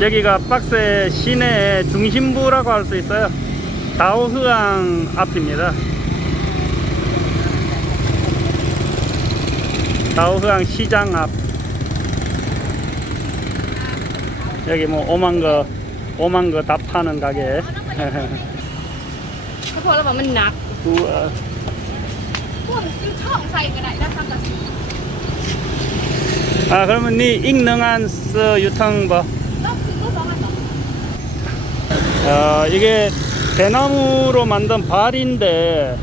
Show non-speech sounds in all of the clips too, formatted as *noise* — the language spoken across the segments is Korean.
여기가 박스의 시내 중심부라고 할 수 있어요. 다오흐항 앞입니다. 다오흐항 시장 앞. 여기 뭐 오만 거, 오만 거 다 파는 가게. *laughs* 우와. 아 그러면 니 익능한 쓰 유탕 뭐 어, 이게 대나무로 만든 발인데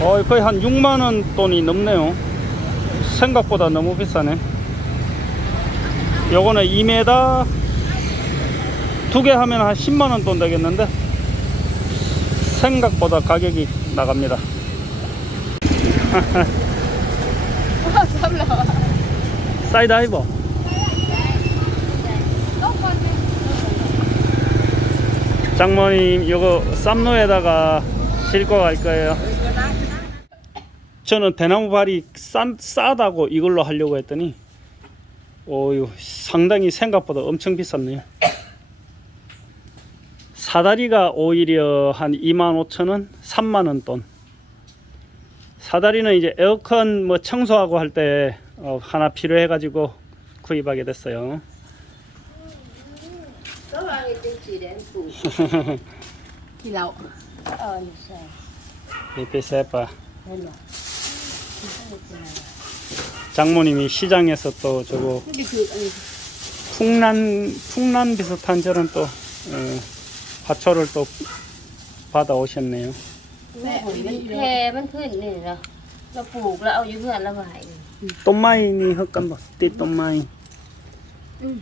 어, 거의 한 6만원 돈이 넘네요. 생각보다 너무 비싸네. 요거는 2m 두 개 하면 한 10만원 돈 되겠는데? 생각보다 가격이 나갑니다. *laughs* 사이다이버. 장모님 요거 쌈로에다가 싣고 갈 거예요. 저는 대나무 발이 싼, 싸다고 이걸로 하려고 했더니 오유 상당히 생각보다 엄청 비쌌네요. 사다리가 오히려 한 25,000원 3만원 돈. 사다리는 이제 에어컨 뭐 청소하고 할때 어, 하나 필요해 가지고 구입하게 됐어요 ดงปู ที่เรา เออนี่ใช่ 이페 세파 เห็นไหม 장모님이 시장에서 또 저거 นี่คืออันนี้ 풍란 풍란 비슷한 저런 또 어, 화초를 또 받아 오셨네요. แม่ปุ๋ยมันแพร่มันขึ้นนี่เนาะเราปลูกแล้วเอาอยู่เพื่อนแล้วมาให้ 또마이니 헛간바 띠 또마이. 음. 음,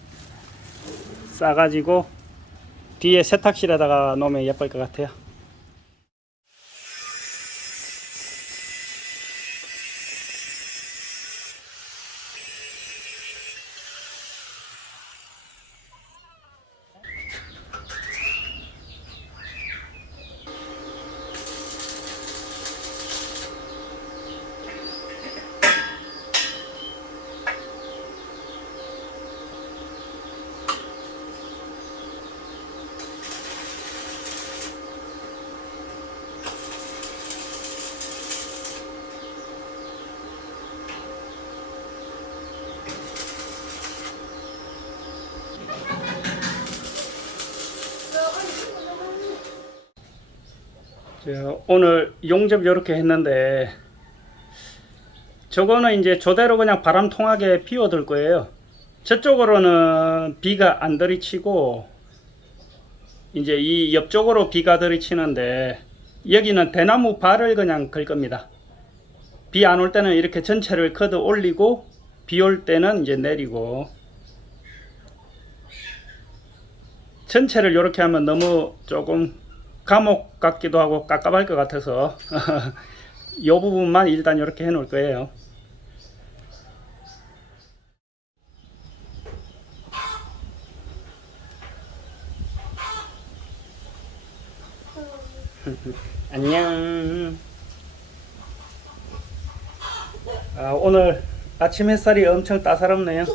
싸가지고 뒤에 세탁실에다가 놓으면 예쁠 것 같아요. 오늘 용접 이렇게 했는데 저거는 이제 저대로 그냥 바람 통하게 비워둘 거예요. 저쪽으로는 비가 안 들이치고 이제 이 옆쪽으로 비가 들이치는데 여기는 대나무 발을 그냥 걸 겁니다. 비 안 올 때는 이렇게 전체를 걷어 올리고 비 올 때는 이제 내리고 전체를 이렇게 하면 너무 조금 감옥 같기도 하고 깝깝할 것 같아서 *laughs* 이 부분만 일단 이렇게 해 놓을 거예요. *laughs* 안녕. 아, 오늘 아침 햇살이 엄청 따사롭네요.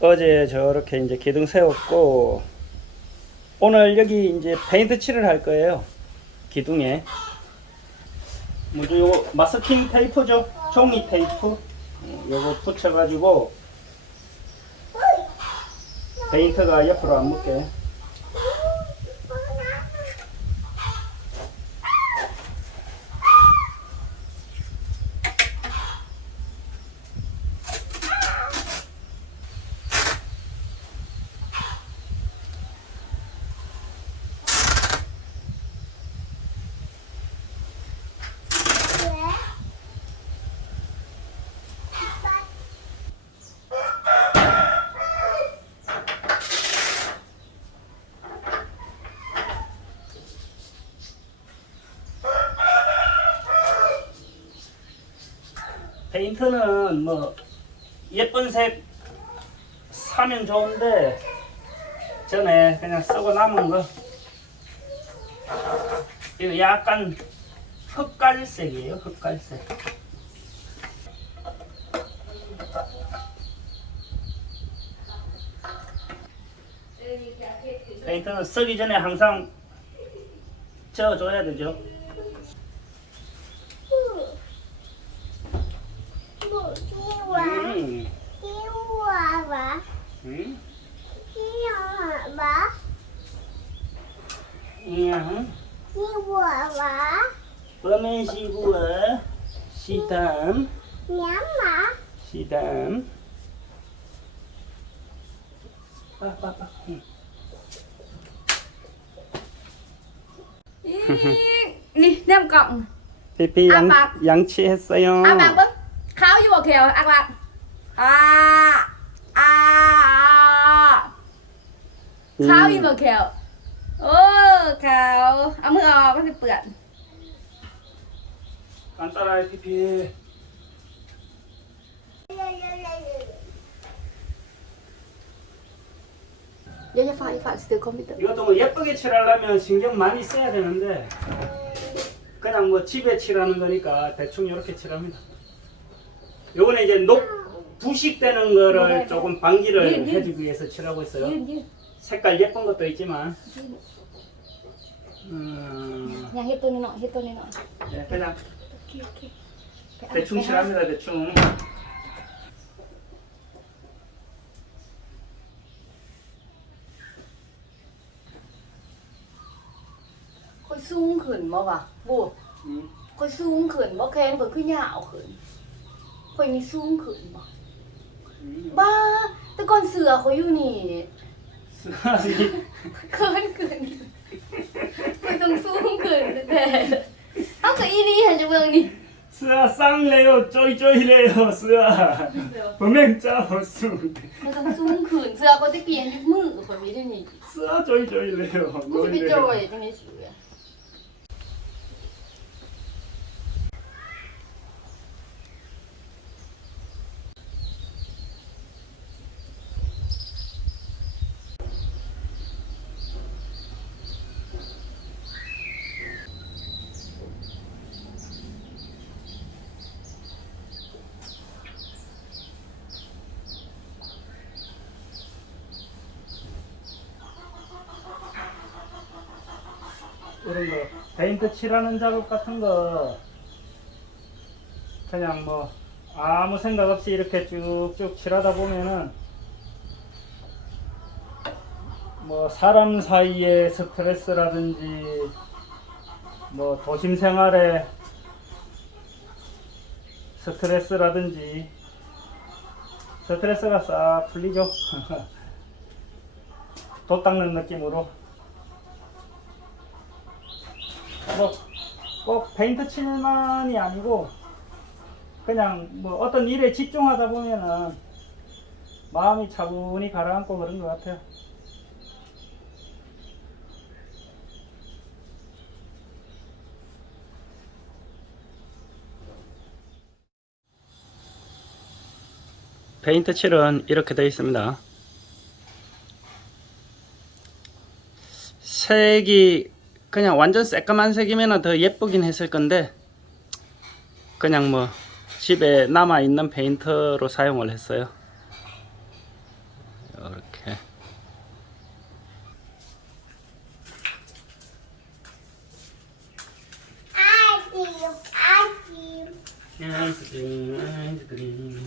어제 저렇게 이제 기둥 세웠고 오늘 여기 이제 페인트 칠을 할 거예요. 기둥에. 뭐죠? 요거 마스킹 테이프죠? 종이 테이프. 어, 요거 붙여가지고 페인트가 옆으로 안 묻게. 페인트는 뭐 예쁜 색 사면 좋은데 전에 그냥 쓰고 남은 거. 이거 약간 흑갈색이에요 흑갈색. 페인트는 쓰기 전에 항상 저어줘야 되죠 เขียวอ่ะปากอ่าอ่าเขาอยู่บอกเขียวโอ้เขาเอามือออกก็จะเปื่อน 간단하게 피피. 이것도 뭐 예쁘게 칠하려면 신경 많이 써야 되는데 그냥 뭐 집에 칠하는 거니까 대충 이렇게 칠합니다. 요거는 이제 녹 부식되는 거를 조금 방지를 해주기 위해서 칠하고 있어요. 색깔 예쁜 것도 있지만. 음. 그냥 네, 대충 칠합니다 대충 ค่อยสูงขึ้นบ่วะบ่ 음. ค่อยสูงขึ้นบ่แขนข่อยคือยาวขึ้นข่อยมีสูงขึ้นบ่ 음. บ้าแต่ก่อนเสือข่อยอยู่นี่ 수학이 เขินเกินข่อยต้องสูงขึ้นแต่ 老子伊厉害就问你。是啊上来哦拽拽来哦是啊。我没招教好兄弟我很松口你知道不这个眼睛蒙回了你是啊拽拽来哦我这边叫我也这边 อ 이런 거 페인트 칠하는 작업 같은 거 그냥 뭐 아무 생각 없이 이렇게 쭉쭉 칠하다 보면은 뭐 사람 사이의 스트레스라든지 뭐 도심 생활의 스트레스라든지 스트레스가 싹 풀리죠. *laughs* 도 닦는 느낌으로. 뭐꼭 페인트 칠만이 아니고 그냥 뭐 어떤 일에 집중하다 보면은 마음이 차분히 가라앉고 그런 것 같아요. 페인트 칠은 이렇게 되어 있습니다. 색이 그냥 완전 새까만 색이면 더 예쁘긴 했을 건데 그냥 뭐 집에 남아 있는 페인트로 사용을 했어요. 이렇게. 아기 아이스크림, 아이스크림.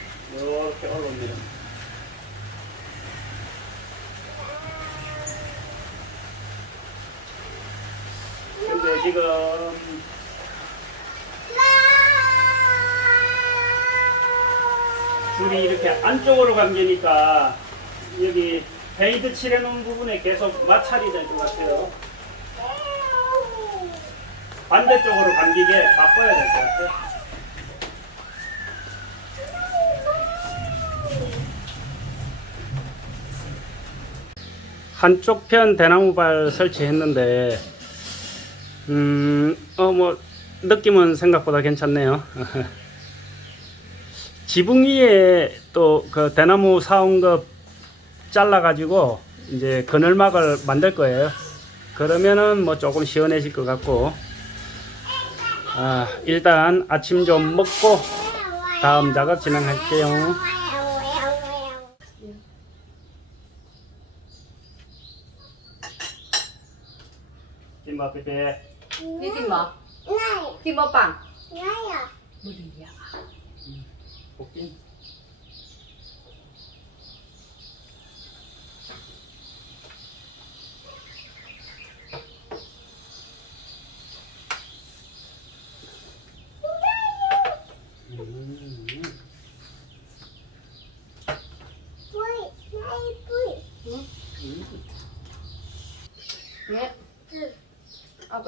이렇게 올라옵니다. 근데 지금 줄이 이렇게 안쪽으로 감기니까 여기 베이드 칠해놓은 부분에 계속 마찰이 될 것 같아요. 반대쪽으로 감기게 바꿔야 될 것 같아요. 한쪽 편 대나무발 설치했는데 음, 어, 뭐, 느낌은 생각보다 괜찮네요. *laughs* 지붕 위에 또 그 대나무 사온 거 잘라가지고 이제 그늘막을 만들 거예요. 그러면은 뭐 조금 시원해질 것 같고, 아, 일단 아침 좀 먹고 다음 작업 진행할게요. บ่เปเปนี่กินบ่ไม่กินบ่ปังไม่อะบุหรี่อะ ผมกิ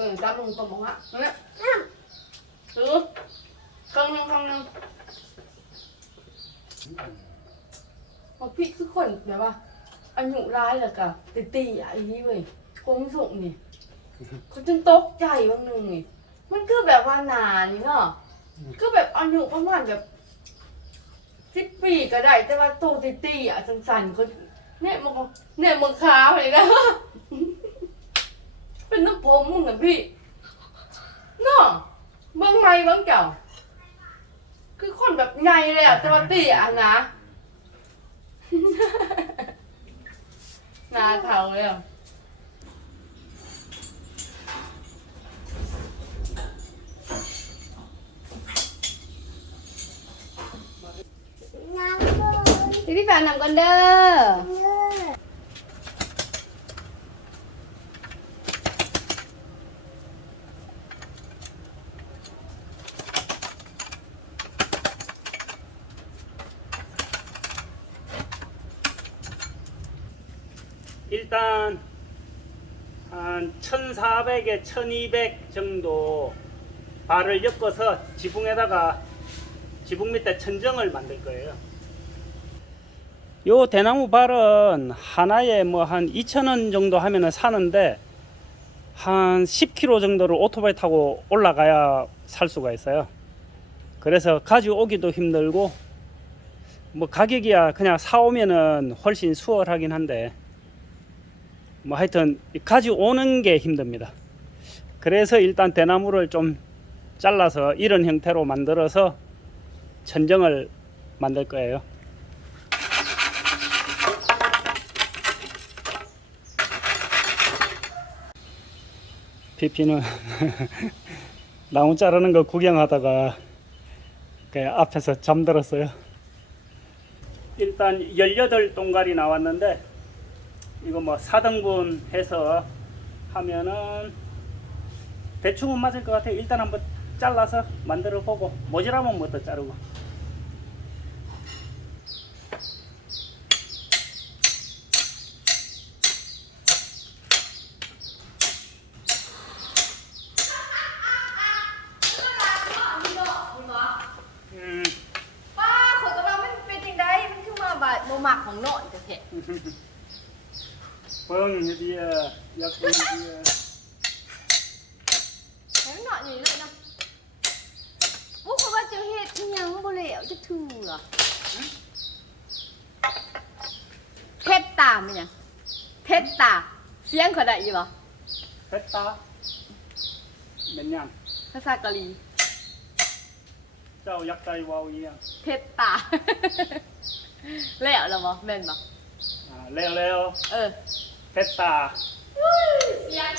อาไปตามลุงก็บอกว่าเนี่ย Năm, ซื้อครึ่งหนึงครึ่งหนึงพอพี่คือคนแบบว่าอายุร้ายแล้วก็ตีตีๆอะไอ้นี่เว้ยคงส่งนี่เขาจึงตกใจบางหนึงนี่ มันคือแบบว่าหนานี่เนาะคือแบบอายุประมาณแบบสิบปีก็ได้ แต่ว่าตัวตีตีๆอะสั้นๆก็เนี่ยมันก็เนี่ยมันขาวเลยนะ เป็นน้ำผมมึงอะพี่เนาะเบิ่งไม่เบิ่งเก่า คือคนแบบไงเลยอะแต่ว่าตีอะนะหนาเทาเลยอะพี่พี่แฟนนำกันเด้อ 일단 한 1400에 1200 정도 발을 엮어서 지붕에다가 지붕 밑에 천정을 만들 거예요. 요 대나무 발은 하나에 뭐 한 2,000원 정도 하면은 사는데 한 10km 정도를 오토바이 타고 올라가야 살 수가 있어요. 그래서 가져오기도 힘들고 뭐 가격이야 그냥 사오면은 훨씬 수월하긴 한데 뭐 하여튼 가져오는 게 힘듭니다. 그래서 일단 대나무를 좀 잘라서 이런 형태로 만들어서 천정을 만들 거예요. 피피는 *laughs* 나무 자르는 거 구경하다가 그 앞에서 잠들었어요. 일단 18동갈이 나왔는데 이거 뭐 4등분 해서 하면은 대충은 맞을 것 같아요. 일단 한번 잘라서 만들어 보고 모자라면 뭐더 자르고. ถั่วเพชรตาไหมเนี่ยเทตตา เสียงเขาได้ยี่บ่เพชรตาเป็นยังภาษาเกาหลีเจ้ายักใจวาวเยียงเทตตาแล้วแล้วบ่แม่นบ่อ่าแล้วแล้วเออเทตตาเสียง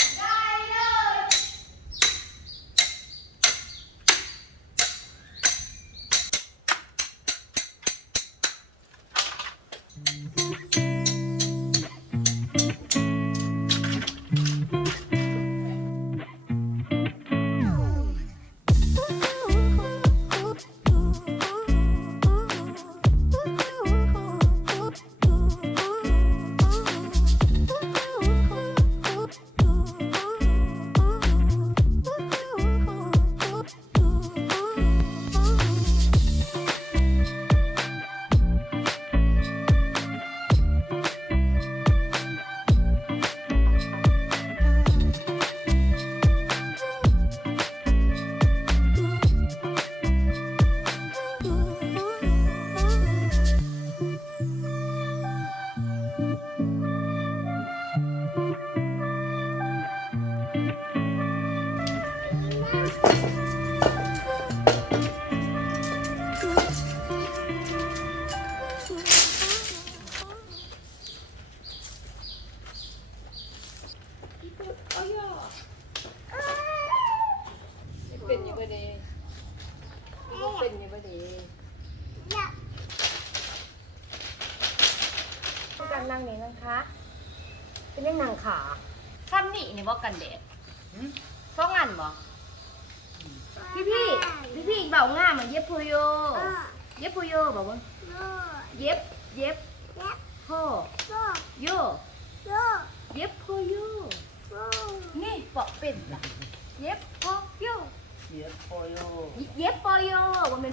การนั่งนี่นะคะเป็นเรื่องนั่งขาซ้ำนี่นี่บอกกันเด็ดสองอันบอกพี่พี่พี่พี่เบาง่ามอ่เย็บพูโยเย็บพูโยบอกว่าเย็บเย็บโฮโยเย็บพูโยนี่บอกเป็นเย็บพอโยเย็บพอโยเย็บพอโยว่ามัน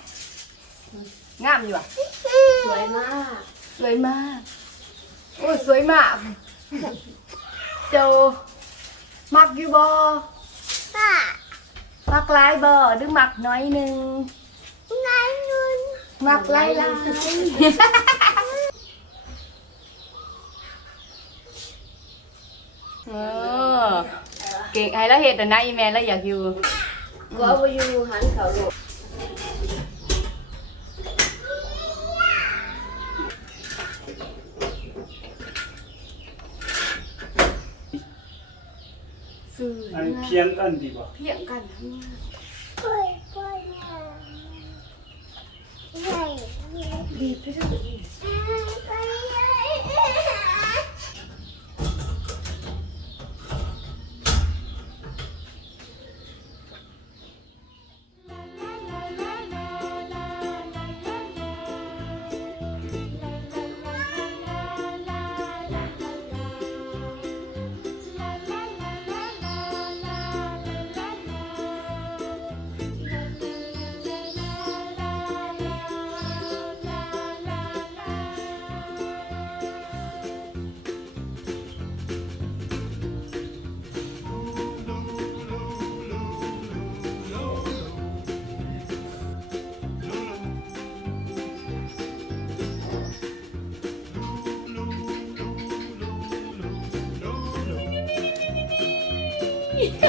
งามอยู่อะ สวยมาก สวยมาก โอ้ยสวยมากโจมักอยู่บ่ป้ามักหลายบ่หรือมักน้อยหนึงนั่นนู่นมักหลายหลายเออเก่งไอ้แล้วเห็ดแต่นะอีแม่แล้วอยากอยู่ ว่าไปอยู่หันเขาลูกืออันเพียงกันดีบ่เพียงกันาดีไปเถอ